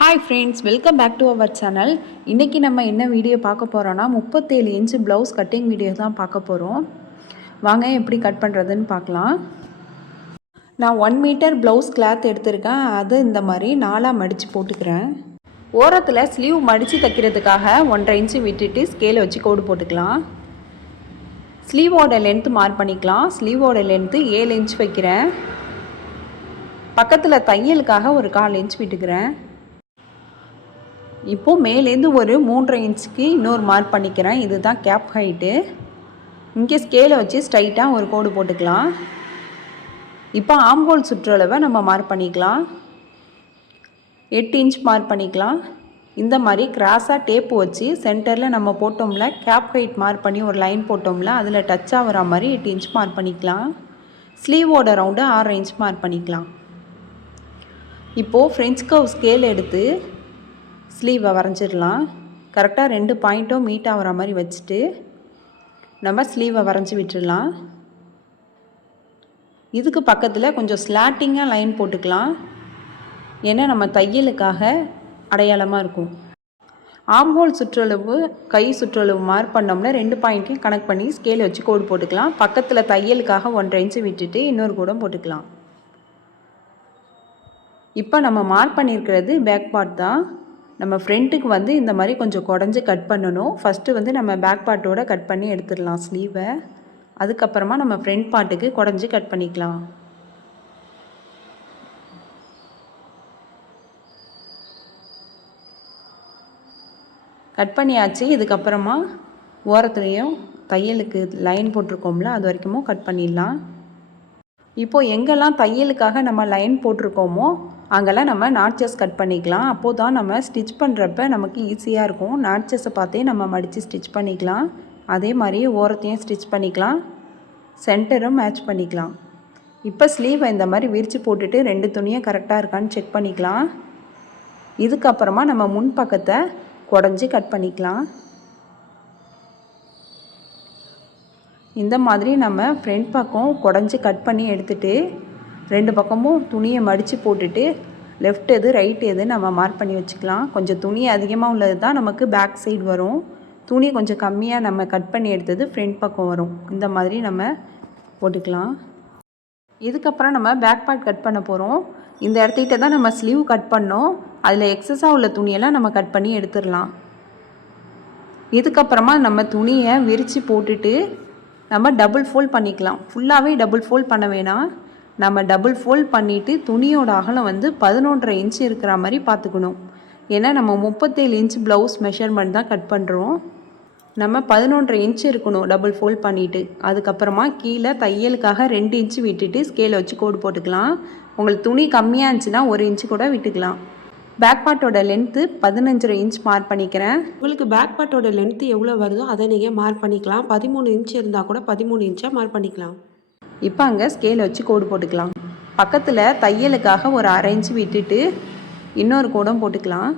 Hi friends, welcome back to our channel. இன்றைக்கி நம்ம என்ன வீடியோ பார்க்க போகிறோன்னா 37 இன்ச்சு ப்ளவுஸ் கட்டிங் வீடியோ தான் பார்க்க போகிறோம். வாங்க எப்படி கட் பண்ணுறதுன்னு பார்க்கலாம். நான் 1 மீட்டர் ப்ளவுஸ் கிளாத் எடுத்திருக்கேன். அது இந்த மாதிரி 4ஆக மடித்து போட்டுக்கிறேன். ஓரத்தில் ஸ்லீவ் மடித்து தைக்கிறதுக்காக 1.5 இன்ச்சு விட்டுட்டு ஸ்கேலை வச்சு கோடு போட்டுக்கலாம். ஸ்லீவோட லென்த்து மார்க் பண்ணிக்கலாம். ஸ்லீவோட லென்த்து 7 இன்ச் வைக்கிறேன். பக்கத்தில் தையலுக்காக ஒரு 1/4 இன்ச் விட்டுக்கிறேன். இப்போது மேலேருந்து ஒரு 3.5 இன்ச்சுக்கு இன்னொரு மார்க் பண்ணிக்கிறேன். இதுதான் கேப் ஹைட்டு. இங்கே ஸ்கேலை வச்சு ஸ்ட்ரைட்டாக ஒரு கோடு போட்டுக்கலாம். இப்போ ஆம்ஹோல் சுற்றளவை நம்ம மார்க் பண்ணிக்கலாம். 8 இன்ச் மார்க் பண்ணிக்கலாம். இந்த மாதிரி கிராஸாக டேப்பு வச்சு சென்டரில் நம்ம போட்டோம்ல, கேப் ஹைட் மார்க் பண்ணி ஒரு லைன் போட்டோம்ல, அதில் டச் ஆகிற மாதிரி 8 இன்ச் மார்க் பண்ணிக்கலாம். ஸ்லீவோட ரவுண்டு 6 இன்ச் மார்க் பண்ணிக்கலாம். இப்போது ஃப்ரெஞ்ச் கர்வ் ஸ்கேல் எடுத்து ஸ்லீவை வரைஞ்சிடலாம். கரெக்டாக 2 பாயிண்ட்டும் மீட் ஆகிற மாதிரி வச்சுட்டு நம்ம ஸ்லீவை வரைஞ்சி விட்டுடலாம். இதுக்கு பக்கத்தில் கொஞ்சம் ஸ்லாட்டிங்காக லைன் போட்டுக்கலாம். ஏன்னா நம்ம தையலுக்காக அடையாளமாக இருக்கும். ஆம்ஹோல் சுற்றளவு, கை சுற்றளவு மார்க் பண்ணோம்னா 2 பாயிண்ட்டையும் கனெக்ட் பண்ணி ஸ்கேல் வச்சு கோடு போட்டுக்கலாம். பக்கத்தில் தையலுக்காக 1.5 இன்ச்சு விட்டுட்டு இன்னொரு கூடம் போட்டுக்கலாம். இப்போ நம்ம மார்க் பண்ணியிருக்கிறது பேக் பார்ட் தான். நம்ம ஃப்ரண்ட்டுக்கு இந்த மாதிரி கொஞ்சம் குடஞ்சி கட் பண்ணணும். ஃபஸ்ட்டு நம்ம பேக் பார்ட்டோட கட் பண்ணி எடுத்துடலாம் ஸ்லீவை. அதுக்கப்புறமா நம்ம ஃப்ரண்ட் பார்ட்டுக்கு குடஞ்சி கட் பண்ணிக்கலாம். கட் பண்ணியாச்சு. இதுக்கப்புறமா ஓரத்துலேயும் தையலுக்கு லைன் போட்டிருக்கோம்ல, அது வரைக்கும் கட் பண்ணிடலாம். இப்போது எங்கெல்லாம் தையலுக்காக நம்ம லைன் போட்டிருக்கோமோ அங்கெல்லாம் நம்ம நாட்சஸ் கட் பண்ணிக்கலாம். அப்போது தான் நம்ம ஸ்டிச் பண்ணுறப்ப நமக்கு ஈஸியாக இருக்கும். நாட்சஸை பார்த்தே நம்ம மடித்து ஸ்டிச் பண்ணிக்கலாம். அதே மாதிரி ஓரத்தையும் ஸ்டிச் பண்ணிக்கலாம். சென்டரும் மேட்ச் பண்ணிக்கலாம். இப்போ ஸ்லீவை இந்த மாதிரி விரித்து போட்டுட்டு 2 துணியும் கரெக்டாக இருக்கான்னு செக் பண்ணிக்கலாம். இதுக்கப்புறமா நம்ம முன் பக்கத்தை குடஞ்சி கட் பண்ணிக்கலாம். இந்த மாதிரி நம்ம ஃப்ரண்ட் பக்கம் குடஞ்சி கட் பண்ணி எடுத்துகிட்டு 2 பக்கமும் துணியை மடித்து போட்டுட்டு லெஃப்ட் எது ரைட் எது நம்ம மார்க் பண்ணி வச்சுக்கலாம். கொஞ்சம் துணி அதிகமாக உள்ளது தான் நமக்கு பேக் சைடு வரும். துணி கொஞ்சம் கம்மியாக நம்ம கட் பண்ணி எடுத்தது ஃப்ரண்ட் பக்கம் வரும். இந்த மாதிரி நம்ம போட்டுக்கலாம். இதுக்கப்புறம் நம்ம பேக் பார்ட் கட் பண்ண போகிறோம். இந்த இடத்துக்கிட்ட தான் நம்ம ஸ்லீவ் கட் பண்ணோம். அதில் எக்ஸஸாக உள்ள துணியெல்லாம் நம்ம கட் பண்ணி எடுத்துடலாம். இதுக்கப்புறமா நம்ம துணியை விரித்து போட்டுட்டு நம்ம டபுள் ஃபோல்ட் பண்ணிக்கலாம். ஃபுல்லாகவே டபுள் ஃபோல்ட் பண்ண வேணாம். நம்ம டபுள் ஃபோல்ட் பண்ணிவிட்டு துணியோட அகலம் 11.5 இன்ச்சு இருக்கிற மாதிரி பார்த்துக்கணும். ஏன்னா நம்ம 37 இன்ச் ப்ளவுஸ் மெஷர்மெண்ட் தான் கட் பண்ணுறோம். நம்ம 11.5 இன்ச்சு இருக்கணும் டபுள் ஃபோல்ட் பண்ணிவிட்டு. அதுக்கப்புறமா கீழே தையலுக்காக 2 இன்ச்சு விட்டுட்டு ஸ்கேலை வச்சு கோடு போட்டுக்கலாம். உங்களுக்கு துணி கம்மியாக இருந்துச்சுன்னா 1 இன்ச்சு கூட விட்டுக்கலாம். பேக் பார்ட்டோட லென்த்து 15.5 இன்ச் மார்க் பண்ணிக்கிறேன். உங்களுக்கு பேக் பார்ட்டோட லென்த்து எவ்வளோ வருதோ அதை நீங்கள் மார்க் பண்ணிக்கலாம். 13 இன்ச் இருந்தால் கூட 13 இன்ச்சாக மார்க் பண்ணிக்கலாம். இப்போ அங்கே ஸ்கேலை வச்சு கோடு போட்டுக்கலாம். பக்கத்தில் தையலுக்காக ஒரு 1/2 இன்ச்சு விட்டுட்டு இன்னொரு கோடும் போட்டுக்கலாம்.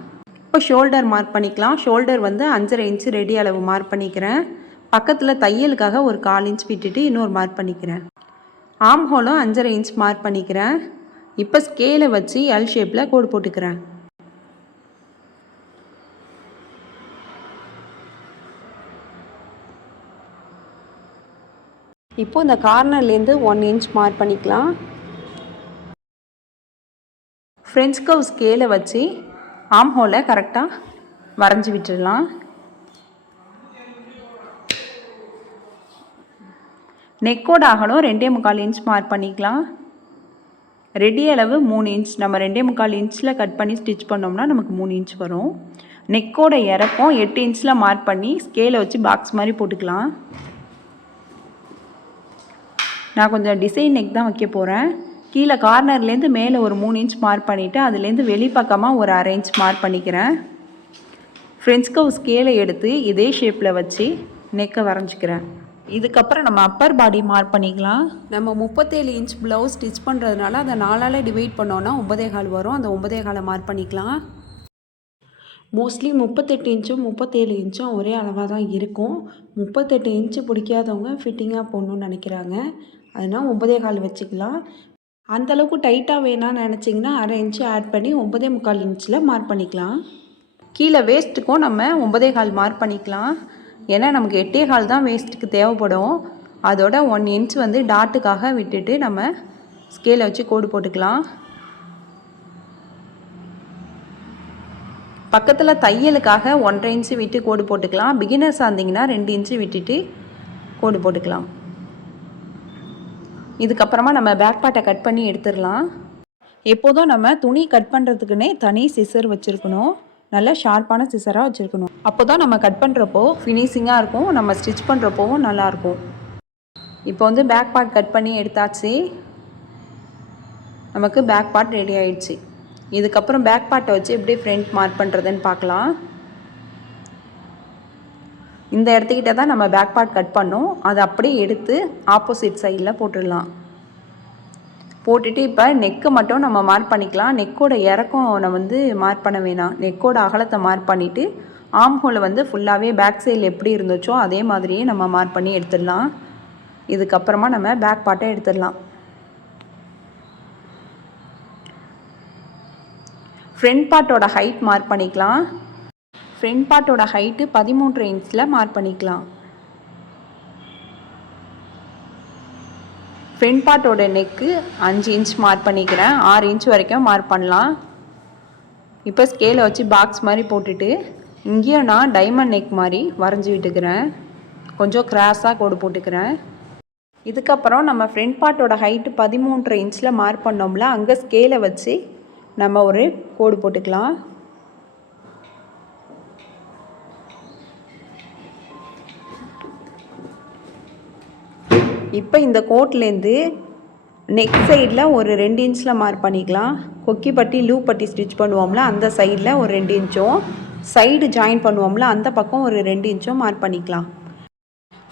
இப்போ ஷோல்டர் மார்க் பண்ணிக்கலாம். ஷோல்டர் 5.5 இன்ச்சு ரெடி அளவு மார்க் பண்ணிக்கிறேன். பக்கத்தில் தையலுக்காக ஒரு 1/4 இன்ச் விட்டுட்டு இன்னொரு மார்க் பண்ணிக்கிறேன். ஆம் ஹோலும் 5.5 இன்ச் மார்க் பண்ணிக்கிறேன். இப்போ ஸ்கேலை வச்சு எல் ஷேப்பில் கோடு போட்டுக்கிறேன். இப்போது இந்த கார்னர்லேருந்து 1 இன்ச் மார்க் பண்ணிக்கலாம். ஃப்ரெஞ்ச் கர்வ் ஸ்கேலை வச்சு ஆம் ஹோலை கரெக்டாக வரைஞ்சி விட்டுடலாம். நெக்கோட அகலம் 2.25 இன்ச் மார்க் பண்ணிக்கலாம். ரெடி அளவு 3 இன்ச். நம்ம 2.25 இன்ச்சில் கட் பண்ணி ஸ்டிச் பண்ணோம்னா நமக்கு 3 இன்ச் வரும். நெக்கோட இறக்கம் 8 இன்ச்சில் மார்க் பண்ணி ஸ்கேலை வச்சு பாக்ஸ் மாதிரி போட்டுக்கலாம். நான் கொஞ்சம் டிசைன் நெக் தான் வைக்க போகிறேன். கீழே கார்னர்லேருந்து மேலே ஒரு 3 இன்ச் மார்க் பண்ணிவிட்டு அதுலேருந்து வெளிப்பக்கமாக ஒரு 1/2 இன்ச் மார்க் பண்ணிக்கிறேன். ஃப்ரெஞ்ச் கர்வ் ஸ்கேலை எடுத்து இதே ஷேப்பில் வச்சு நெக்கை வரைஞ்சிக்கிறேன். இதுக்கப்புறம் நம்ம அப்பர் பாடி மார்க் பண்ணிக்கலாம். நம்ம 37 இன்ச் ப்ளவுஸ் ஸ்டிச் பண்ணுறதுனால அதை 4ஆல் டிவைட் பண்ணோன்னா 9.25 வரும். அந்த 9.25 மார்க் பண்ணிக்கலாம். மோஸ்ட்லி 38 இன்ச்சும் 37 இன்ச்சும் ஒரே அளவாக தான் இருக்கும். 38 இன்ச்சு பிடிக்காதவங்க ஃபிட்டிங்காக போடணுன்னு நினைக்கிறாங்க. அதனால் 9.25 வச்சுக்கலாம். அந்தளவுக்கு டைட்டாக வேணாம்னு நினச்சிங்கன்னா 1/2 இன்ச்சு ஆட் பண்ணி 9.25 இன்ச்சில் மார்க் பண்ணிக்கலாம். கீழே வேஸ்ட்டுக்கும் நம்ம 9.25 மார்க் பண்ணிக்கலாம். ஏன்னா நமக்கு 8.25 தான் வேஸ்ட்டுக்கு தேவைப்படும். அதோட 1 இன்ச் வந்து டாட்டுக்காக விட்டுட்டு நம்ம ஸ்கேலை வச்சு கோடு போட்டுக்கலாம். பக்கத்தில் தையலுக்காக 1.5 இன்ச்சு விட்டு கோடு போட்டுக்கலாம். பிகினர்ஸாக இருந்தீங்கன்னா 2 இன்ச்சு விட்டுட்டு கோடு போட்டுக்கலாம். இதுக்கப்புறமா நம்ம பேக் பார்ட்டை கட் பண்ணி எடுத்துடலாம். எப்போதும் நம்ம துணி கட் பண்ணுறதுக்குன்னே தனி சிசர் வச்சுருக்கணும். நல்ல ஷார்ப்பான சிசராக வச்சுருக்கணும். அப்போ தான் நம்ம கட் பண்ணுறப்போ ஃபினிஷிங்காக இருக்கும், நம்ம ஸ்டிச் பண்ணுறப்போவும் நல்லாயிருக்கும். இப்போ வந்து பேக் பார்ட் கட் பண்ணி எடுத்தாச்சு. நமக்கு பேக் பார்ட் ரெடி ஆயிடுச்சு. இதுக்கப்புறம் பேக் பார்ட்டை வச்சு எப்படி ஃப்ரண்ட் மார்க் பண்ணுறதுன்னு பார்க்கலாம். இந்த இடத்துக்கிட்ட தான் நம்ம பேக் பார்ட் கட் பண்ணோம். அதை அப்படியே எடுத்து ஆப்போசிட் சைடில் போட்டுடலாம். போட்டுட்டு இப்போ நெக்கு மட்டும் நம்ம மார்க் பண்ணிக்கலாம். நெக்கோட இறக்கம் நம்ம வந்து மார்க் பண்ண வேணாம். நெக்கோட அகலத்தை மார்க் பண்ணிவிட்டு ஆம் ஹோலை வந்து ஃபுல்லாகவே பேக் சைடில் எப்படி இருந்துச்சோ அதே மாதிரியே நம்ம மார்க் பண்ணி எடுத்துடலாம். இதுக்கப்புறமா நம்ம பேக் பார்ட்டை எடுத்துடலாம். ஃப்ரண்ட் பார்ட்டோட ஹைட் மார்க் பண்ணிக்கலாம். ஃப்ரண்ட் பார்ட்டோட ஹைட்டு 13 இன்ச்சில் மார்க் பண்ணிக்கலாம். ஃப்ரண்ட் பார்ட்டோட நெக்கு 5 இன்ச் மார்க் பண்ணிக்கிறேன். 6 இன்ச் வரைக்கும் மார்க் பண்ணலாம். இப்போ ஸ்கேலை வச்சு பாக்ஸ் மாதிரி போட்டுட்டு இங்கேயும் நான் டைமண்ட் நெக் மாதிரி வரைஞ்சி விட்டுக்கிறேன். கொஞ்சம் கிராஸாக கோடு போட்டுக்கிறேன். இதுக்கப்புறம் நம்ம ஃப்ரண்ட் பார்ட்டோட ஹைட்டு 13 இன்ச்சில் மார்க் பண்ணோம்ல, அங்கே ஸ்கேலை வச்சு நம்ம ஒரு கோடு போட்டுக்கலாம். இப்போ இந்த கோட்லேருந்து நெக் சைடில் ஒரு 2 இன்ச்சில் மார்க் பண்ணிக்கலாம். கொக்கி பட்டி லூப் பட்டி ஸ்டிச் பண்ணுவோம்ல, அந்த சைடில் ஒரு 2 இன்ச்சும், சைடு ஜாயின் பண்ணுவோம்ல அந்த பக்கம் ஒரு 2 இன்ச்சும் மார்க் பண்ணிக்கலாம்.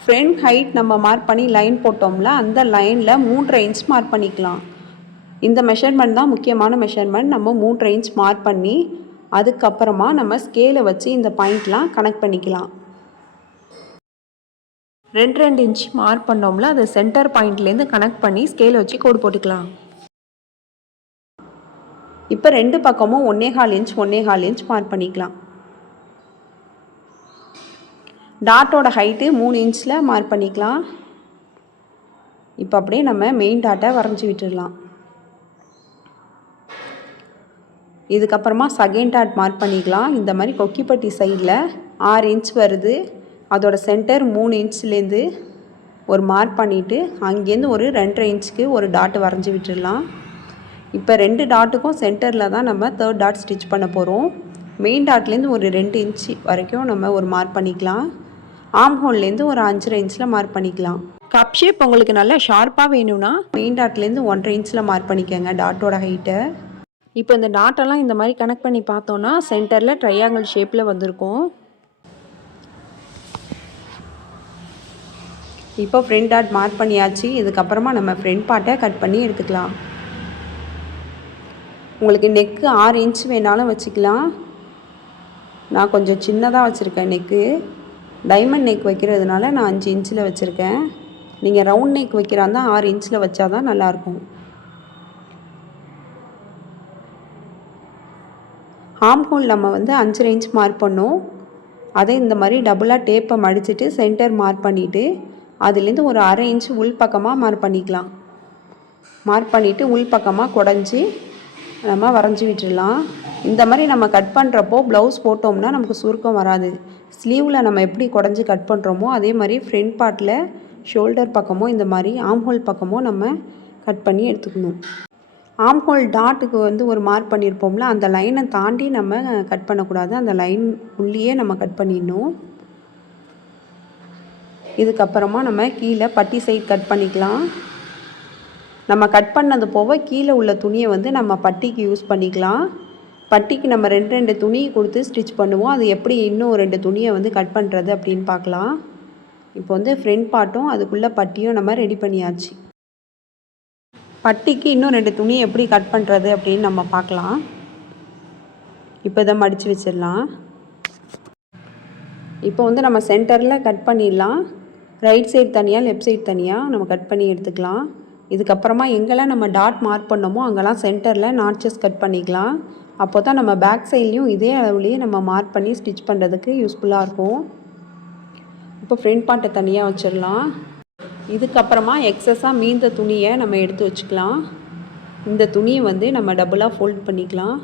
ஃப்ரண்ட் ஹைட் நம்ம மார்க் பண்ணி லைன் போட்டோம்ல, அந்த லைனில் 3.5 இன்ச் மார்க் பண்ணிக்கலாம். இந்த மெஷர்மெண்ட் தான் முக்கியமான மெஷர்மெண்ட். நம்ம 3.5 இன்ச் மார்க் பண்ணி அதுக்கப்புறமா நம்ம ஸ்கேலை வச்சு இந்த பாயிண்ட்லாம் கனெக்ட் பண்ணிக்கலாம். 2 இன்ச் மார்க் பண்ணோம்ல, அதை சென்டர் பாயிண்ட்லேருந்து கனெக்ட் பண்ணி ஸ்கேலை வச்சு கோடு போட்டுக்கலாம். இப்போ 2 பக்கமும் 1.25 இன்ச் 1.25 இன்ச் மார்க் பண்ணிக்கலாம். டாட்டோட ஹைட்டு 3 இன்ச்சில் மார்க் பண்ணிக்கலாம். இப்போ அப்படியே நம்ம மெயின் டாட்டை வரைஞ்சி விட்டுடலாம். இதுக்கப்புறமா செகண்ட் டாட் மார்க் பண்ணிக்கலாம். இந்த மாதிரி கொக்கிப்பட்டி சைடில் 6 இன்ச் வருது. அதோட சென்டர் 3 இன்ச்லேருந்து ஒரு மார்க் பண்ணிவிட்டு அங்கேருந்து ஒரு 2.5 இன்ச்சுக்கு ஒரு டாட்டு வரைஞ்சி விட்டுடலாம். இப்போ 2 டாட்டுக்கும் சென்டரில் தான் நம்ம 3rd டாட் ஸ்டிச் பண்ண போகிறோம். மெயின் டாட்லேருந்து ஒரு 2 இன்ச்சு வரைக்கும் நம்ம ஒரு மார்க் பண்ணிக்கலாம். ஆம் ஹோல்லேருந்து ஒரு 5.5 இன்ச்சில் மார்க் பண்ணிக்கலாம். கப் ஷேப் உங்களுக்கு நல்லா ஷார்ப்பாக வேணும்னா மெயின் டாட்லேருந்து 1.5 இன்ச்சில் மார்க் பண்ணிக்கோங்க டாட்டோட ஹைட்டை. இப்போ இந்த டாட்டெல்லாம் இந்த மாதிரி கனெக்ட் பண்ணி பார்த்தோன்னா சென்டரில் ட்ரையாங்கிள் ஷேப்பில் வந்திருக்கும். இப்போ ஃப்ரண்ட் டாட் மார்க் பண்ணியாச்சு. இதுக்கப்புறமா நம்ம ஃப்ரண்ட் பார்ட்டை கட் பண்ணி எடுத்துக்கலாம். உங்களுக்கு நெக்கு 6 இன்ச் வேணாலும் வச்சுக்கலாம். நான் கொஞ்சம் சின்னதாக வச்சுருக்கேன் நெக்கு. டைமண்ட் நெக் வைக்கிறதுனால நான் 5 இன்ச்சில் வச்சுருக்கேன். நீங்கள் ரவுண்ட் நெக் வைக்கிறாந்தா 6 இன்ச்சில் வச்சா தான் நல்லாயிருக்கும். ஆம் ஹோல் நம்ம வந்து 5.5 இன்ச் மார்க் பண்ணோம். அதை இந்த மாதிரி டபுளாக டேப்பை மடிச்சுட்டு சென்டர் மார்க் பண்ணிவிட்டு அதுலேருந்து ஒரு 1/2 இன்ச்சு உள் பக்கமாக மார்க் பண்ணிக்கலாம். மார்க் பண்ணிவிட்டு உள் பக்கமாக குடஞ்சி நம்ம வரைஞ்சி விட்டுடலாம். இந்த மாதிரி நம்ம கட் பண்ணுறப்போ ப்ளவுஸ் போட்டோம்னா நமக்கு சுருக்கம் வராது. ஸ்லீவில் நம்ம எப்படி குடஞ்சி கட் பண்ணுறோமோ அதே மாதிரி ஃப்ரண்ட் பார்ட்டில் ஷோல்டர் பக்கமோ இந்த மாதிரி ஆம் ஹோல் பக்கமோ நம்ம கட் பண்ணி எடுத்துக்கணும். ஆம் ஹோல் டாட்டுக்கு வந்து ஒரு மார்க் பண்ணியிருப்போம்ல, அந்த லைனை தாண்டி நம்ம கட் பண்ணக்கூடாது. அந்த லைன் உள்ளேயே நம்ம கட் பண்ணிடணும். இதுக்கப்புறமா நம்ம கீழே பட்டி சைட் கட் பண்ணிக்கலாம். நம்ம கட் பண்ணது போக கீழே உள்ள துணியை வந்து நம்ம பட்டிக்கு யூஸ் பண்ணிக்கலாம். பட்டிக்கு நம்ம 2 துணி கொடுத்து ஸ்டிச் பண்ணுவோம். அது எப்படி இன்னும் 2 துணியை வந்து கட் பண்ணுறது அப்படின்னு பார்க்கலாம். இப்போ வந்து ஃப்ரண்ட் பார்ட்டும் அதுக்குள்ளே பட்டியும் நம்ம ரெடி பண்ணியாச்சு. பட்டிக்கு இன்னும் 2 துணியை எப்படி கட் பண்ணுறது அப்படின்னு நம்ம பார்க்கலாம். இப்போ இதை மடித்து வச்சிடலாம். இப்போ வந்து நம்ம சென்டரில் கட் பண்ணிடலாம். ரைட் சைடு தனியாக லெஃப்ட் சைடு தனியாக நம்ம கட் பண்ணி எடுத்துக்கலாம். இதுக்கப்புறமா எங்கெல்லாம் நம்ம டாட் மார்க் பண்ணோமோ அங்கெல்லாம் சென்டரில் நாட்சஸ் கட் பண்ணிக்கலாம். அப்போ தான் நம்ம பேக் சைட்லேயும் இதே அளவுலேயே நம்ம மார்க் பண்ணி ஸ்டிச் பண்ணுறதுக்கு யூஸ்ஃபுல்லாக இருக்கும். இப்போ ஃப்ரண்ட் பார்ட்டை தனியாக வச்சிடலாம். இதுக்கப்புறமா எக்ஸஸாக மீந்த துணியை நம்ம எடுத்து வச்சுக்கலாம். இந்த துணியை வந்து நம்ம டபுளாக ஃபோல்ட் பண்ணிக்கலாம்.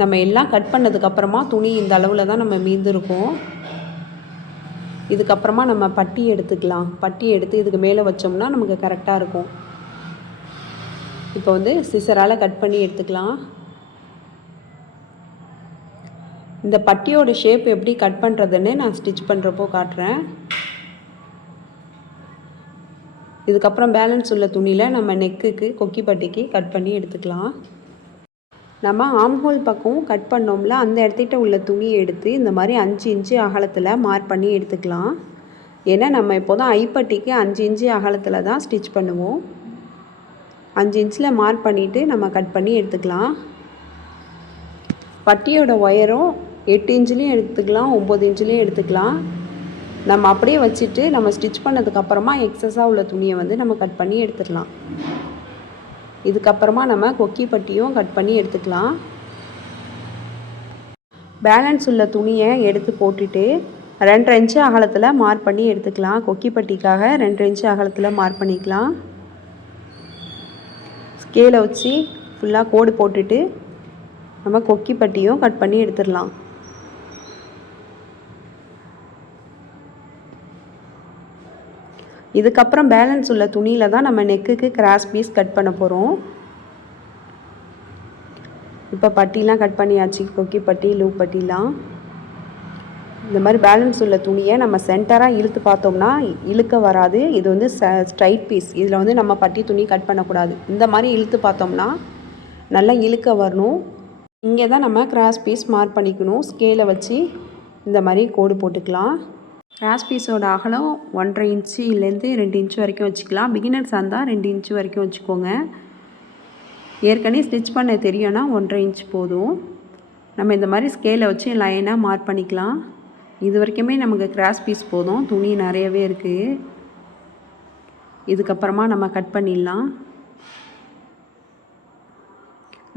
நம்ம எல்லாம் கட் பண்ணதுக்கப்புறமா துணி இந்த அளவில் தான் நம்ம மீந்திருக்கோம். இதுக்கப்புறமா நம்ம பட்டி எடுத்துக்கலாம். பட்டி எடுத்து இதுக்கு மேலே வச்சோம்னா நமக்கு கரெக்டாக இருக்கும். இப்போ வந்து சிசரால் கட் பண்ணி எடுத்துக்கலாம். இந்த பட்டியோட ஷேப் எப்படி கட் பண்ணுறதுன்னு நான் ஸ்டிச் பண்ணுறப்போ காட்டுறேன். இதுக்கப்புறம் பேலன்ஸ் உள்ள துணியில் நம்ம நெக்குக்கு கொக்கி பட்டிக்கு கட் பண்ணி எடுத்துக்கலாம். நம்ம ஆம்ஹோல் பக்கம் கட் பண்ணோம்ல அந்த இடத்திட்ட உள்ள துணியை எடுத்து இந்த மாதிரி 5 இன்ச்சு அகலத்தில் மார்க் பண்ணி எடுத்துக்கலாம். ஏன்னா நம்ம இப்போதான் ஐப்பட்டிக்கு 5 இன்ச்சு அகலத்தில் தான் ஸ்டிச் பண்ணுவோம். 5 இன்ச்சில் மார்க் பண்ணிவிட்டு நம்ம கட் பண்ணி எடுத்துக்கலாம். பட்டியோட ஒயரும் 8 இன்ச்சுலேயும் எடுத்துக்கலாம், 9 இன்ச்சுலேயும் எடுத்துக்கலாம். நம்ம அப்படியே வச்சுட்டு நம்ம ஸ்டிச் பண்ணதுக்கப்புறமா எக்ஸஸாக உள்ள துணியை வந்து நம்ம கட் பண்ணி எடுத்துக்கலாம். இதுக்கப்புறமா நம்ம கொக்கி பட்டியும் கட் பண்ணி எடுத்துக்கலாம். பேலன்ஸ் உள்ள துணியை எடுத்து போட்டுட்டு 2 இன்ச்சு அகலத்தில் மார்க் பண்ணி எடுத்துக்கலாம். கொக்கி பட்டிக்காக 2 இன்ச்சு அகலத்தில் மார்க் பண்ணிக்கலாம். ஸ்கேலை வச்சு ஃபுல்லாக கோடு போட்டுட்டு நம்ம கொக்கி பட்டியும் கட் பண்ணி எடுத்துடலாம். இதுக்கப்புறம் பேலன்ஸ் உள்ள துணியில் தான் நம்ம நெக்குக்கு கிராஸ் பீஸ் கட் பண்ண போகிறோம். இப்போ பட்டிலாம் கட் பண்ணியாச்சு. கொக்கி பட்டி, லூப் பட்டிலாம். இந்த மாதிரி பேலன்ஸ் உள்ள துணியை நம்ம சென்டராக இழுத்து பார்த்தோம்னா இழுக்க வராது. இது வந்து ஸ்ட்ரைட் பீஸ். இதில் வந்து நம்ம பட்டி துணி கட் பண்ணக்கூடாது. இந்த மாதிரி இழுத்து பார்த்தோம்னா நல்லா இழுக்க வரணும். இங்கே தான் நம்ம கிராஸ் பீஸ் மார்க் பண்ணிக்கணும். ஸ்கேலை வச்சு இந்த மாதிரி கோடு போட்டுக்கலாம். கிராஸ் பீஸோட அகலம் 1.5 இன்ச்சுலேருந்து 2 இன்ச்சு வரைக்கும் வச்சுக்கலாம். பிகினர்ஸாக இருந்தால் 2 இன்ச்சு வரைக்கும் வச்சுக்கோங்க. ஏற்கனவே ஸ்டிச் பண்ண தெரியும்னா 1.5 இன்ச் போதும். நம்ம இந்த மாதிரி ஸ்கேலை வச்சு லைனாக மார்க் பண்ணிக்கலாம். இது வரைக்குமே நமக்கு கிராஸ் பீஸ் போதும். துணி நிறையவே இருக்குது. இதுக்கப்புறமா நம்ம கட் பண்ணிடலாம்.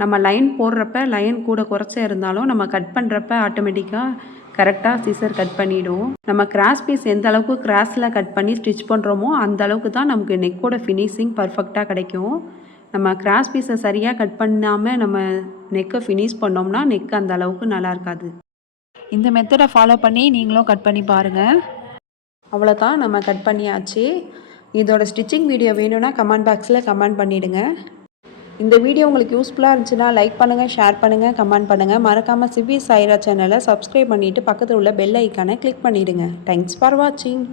நம்ம லைன் போடுறப்ப லைன் கூட குறைச்ச இருந்தாலும் நம்ம கட் பண்ணுறப்ப ஆட்டோமேட்டிக்காக கரெக்டாக சிசர் கட் பண்ணிவிடும். நம்ம கிராஸ் பீஸ் எந்த அளவுக்கு கிராஸில் கட் பண்ணி ஸ்டிச் பண்ணுறோமோ அந்த அளவுக்கு தான் நமக்கு நெக்கோட ஃபினிஷிங் பர்ஃபெக்டாக கிடைக்கும். நம்ம கிராஸ் பீஸை சரியாக கட் பண்ணாமல் நம்ம நெக்கை ஃபினிஷ் பண்ணோம்னா நெக் அந்த அளவுக்கு நல்லா இருக்காது. இந்த மெத்தடை ஃபாலோ பண்ணி நீங்களும் கட் பண்ணி பாருங்கள். அவ்வளோதான், நம்ம கட் பண்ணியாச்சு. இதோட ஸ்டிச்சிங் வீடியோ வேணும்னா கமெண்ட் பாக்ஸில் கமெண்ட் பண்ணிவிடுங்க. இந்த வீடியோ உங்களுக்கு யூஸ்ஃபுல்லாக இருந்துச்சுன்னா லைக் பண்ணுங்கள், ஷேர் பண்ணுங்கள், கமெண்ட் பண்ணுங்கள். மறக்காமல் சிவி சாய்ரா சேனலை சப்ஸ்கிரைப் பண்ணிவிட்டு பக்கத்தில் உள்ள பெல் ஐக்கானை கிளிக் பண்ணிவிடுங்க. தேங்க்ஸ் ஃபார் வாட்சிங்.